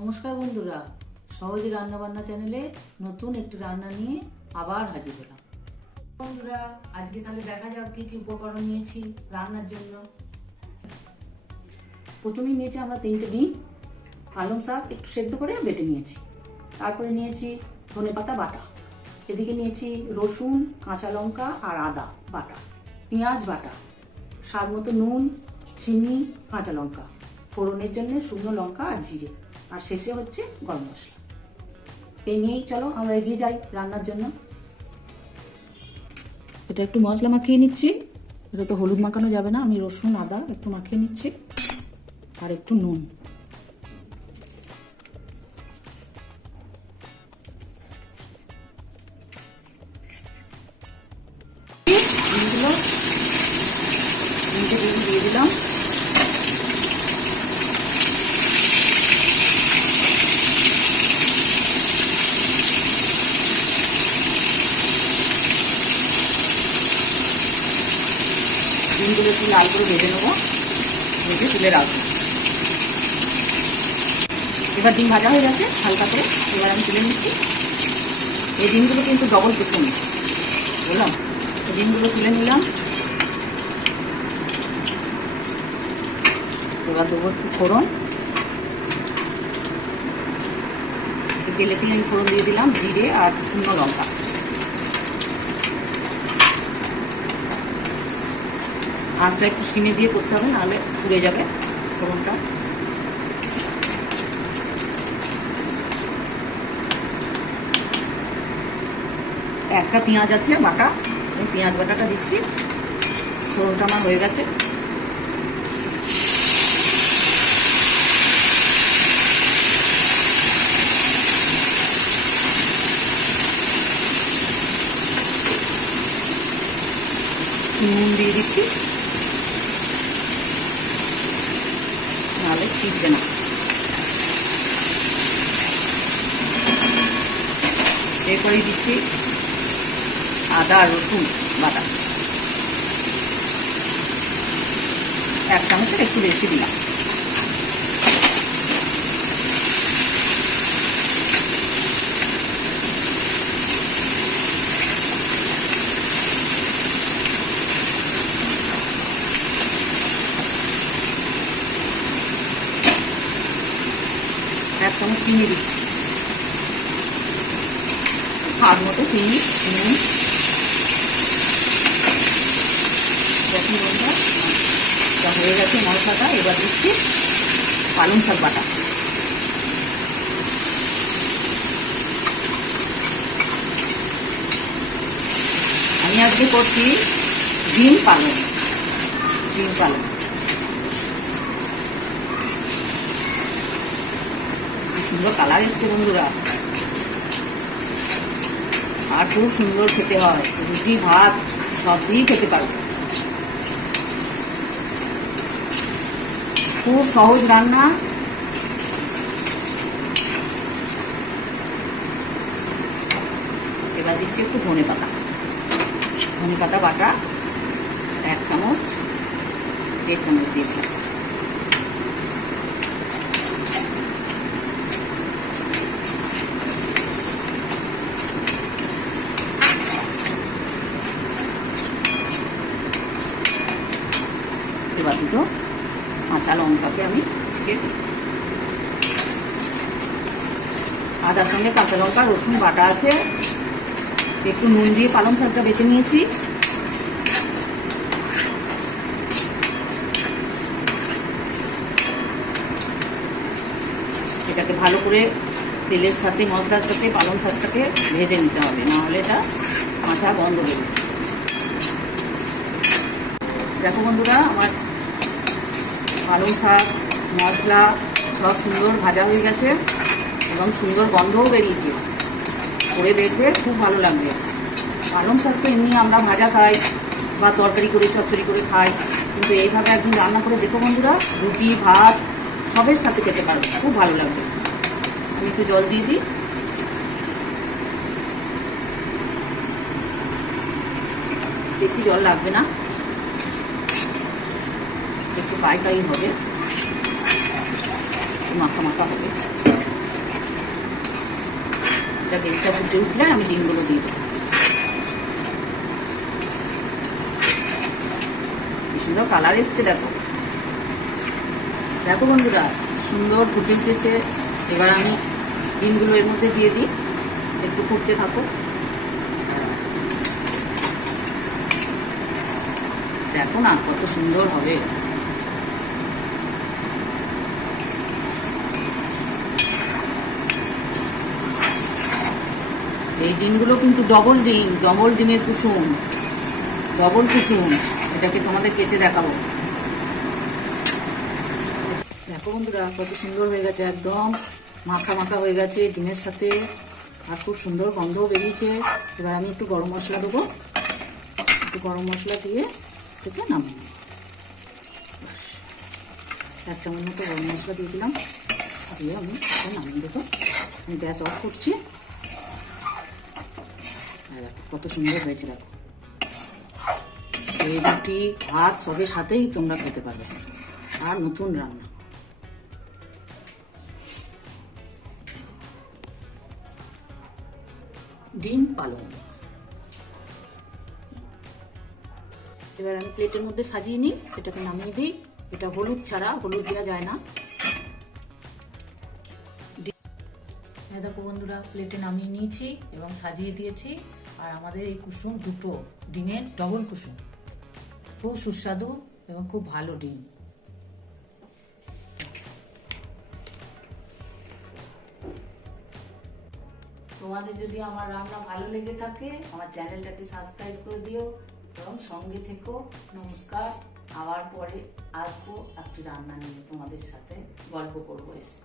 নমস্কার বন্ধুরা, সহজে রান্নাবান্না চ্যানেলে নতুন একটি রান্না নিয়ে আবার হাজির হলাম। বন্ধুরা, আজকে তাহলে দেখা যাক কি কি উপকরণ নিয়েছি রান্নার জন্য। প্রথমেই নিয়েছি আমরা 3টে ডিম, পালং শাক একটু সেদ্ধ করে বেটে নিয়েছি। তারপরে নিয়েছি ধনেপাতা বাটা, এদিকে নিয়েছি রসুন, কাঁচা লঙ্কা আর আদা বাটা, পেঁয়াজ বাটা, স্বাদ মতো নুন, চিনি, কাঁচা লঙ্কা, ফোড়নের জন্য শুকনো লঙ্কা আর জিরে, আর শেষে হচ্ছে গরম মশলা। এই নিয়েই চলো আমরা এগিয়ে যাই রান্নার জন্য। এটা একটু মশলা মাখিয়ে নিচ্ছি। এটা তো হলুদ মাখানো যাবে না, আমি রসুন আদা একটু মাখিয়ে নিচ্ছি আর একটু নুন। দিয়ে দিলাম। ডিমগুলো একটু লাল করে ভেজে নেবো, ভেজে তুলে রাখবো। এবার ডিম ভাজা হয়ে গেছে হালকা করে, এবার আমি তুলে নিচ্ছি। এই ডিমগুলো কিন্তু ডবল কুসুম বুঝলাম। ডিমগুলো তুলে নিলাম। এবার দেবো একটু ফোড়ন। তেলেতে আমি ফোড়ন দিয়ে দিলাম জিরে আর শুকনো লঙ্কা। আঁচটা একটু সিমে দিয়ে করতে হবে, নাহলে পুড়ে যাবে ফোড়নটা। একটা পেঁয়াজ আছে বাটা, আমি পেঁয়াজ বাটাটা দিচ্ছি। ফোড়নটা আমার হয়ে গেছে। নুন দিয়ে দিচ্ছি, নাহলে শিখবে না। এরপরে দিচ্ছি আদা রসুন বাটা, 1 চামচের একটু বেশি দিলাম। এক চামচ চিনি দিচ্ছি, স্বাদ মতো চিনি, নুন, হয়ে গেছে মশলাটা। এবার দিচ্ছি পালং শাক বাটা। আমি আজকে করছি ডিম পালং। সুন্দর কালার এসছে বন্ধুরা, আর খুব সুন্দর খেতে হয়। রুটি ভাত সব দিয়েই খেতে পারবো। খুব সহজ রান্না। এবার দিচ্ছি একটু ধনেপাতা বাটা, 1 চামচ, 1.5 চামচ দিয়ে দিলাম। এবার দুটো কাঁচা লঙ্কাকে আমি আদার সঙ্গে কাঁচা লঙ্কা রসুন বাটা আছে, একটু নুন দিয়ে পালং শাকটা বেছে নিয়েছি। এটাকে ভালো করে তেলের সাথে মশলার সাথে পালং শাকটাকে ভেজে নিতে হবে, নাহলে এটা কাঁচা গন্ধ বেরোবে। দেখো বন্ধুরা, আমার পালং শাক মশলা সব সুন্দর ভাজা হয়ে গেছে এবং সুন্দর গন্ধও বেরিয়েছে। করে দেখবে, খুব ভালো লাগবে। পালং শাক তো এমনি আমরা ভাজা খাই বা তরকারি করে চচ্চড়ি করে খাই, কিন্তু এইভাবে একদিন রান্না করে দেখো বন্ধুরা, রুটি ভাত সবের সাথে খেতে পারবে, খুব ভালো লাগবে। আমি একটু জল দিয়ে দিই। বেশি জল লাগবে না, একটু পাই হবে, মাখা মাখা হবে। এটা গ্রেভিটা ফুটে উঠলে আমি ডিমগুলো দিয়ে দেবো। কি সুন্দর কালার এসছে দেখো, দেখো বন্ধুরা সুন্দর ফুটে উঠেছে। এবার আমি ডিমগুলো এর মধ্যে দিয়ে দিই, একটু ফুটতে থাকো। দেখো না কত সুন্দর হবে। এই ডিমগুলো কিন্তু ডবল ডিম, ডবল ডিমের কুসুম, ডবল কুসুম। এটাকে তোমাদের কেটে দেখাবো। দেখো বন্ধুরা কত সুন্দর হয়ে গেছে, একদম মাখা মাখা হয়ে গেছে ডিমের সাথে, আর খুব সুন্দর গন্ধও বেরিয়েছে। এবার আমি একটু গরম মশলা দেবো, একটু গরম মশলা দিয়ে থেকে নামিয়ে নেব। 1 চামচ মতো গরম মশলা দিয়ে দিলাম, দিয়ে আমি নামিয়ে দেবো। আমি গ্যাস অফ করছি। দেখো কত সুন্দর হয়েছে, দেখো এই রুটি ভাত সবের সাথেই তোমরা খেতে পারবে। আর নতুন রান্না। ডিম পালং। এবার আমি প্লেটের মধ্যে সাজিয়ে নিই, এটাকে নামিয়ে দিই। এটা হলুদ ছাড়া, হলুদ দেওয়া যায় না। দেখো বন্ধুরা প্লেটে নামিয়ে নিয়েছি এবং সাজিয়ে দিয়েছি। আর আমাদের এই কুসুম দুটো ডিমের ডবল কুসুম, খুব সুস্বাদু এবং খুব ভালো ডিম। তোমাদের যদি আমার রান্না ভালো লেগে থাকে আমার চ্যানেলটাকে সাবস্ক্রাইব করে দিও এবং সঙ্গে থেকো। নমস্কার, আবার পরে আসবো একটি রান্না নিয়ে, তোমাদের সাথে গল্প করবো এসে।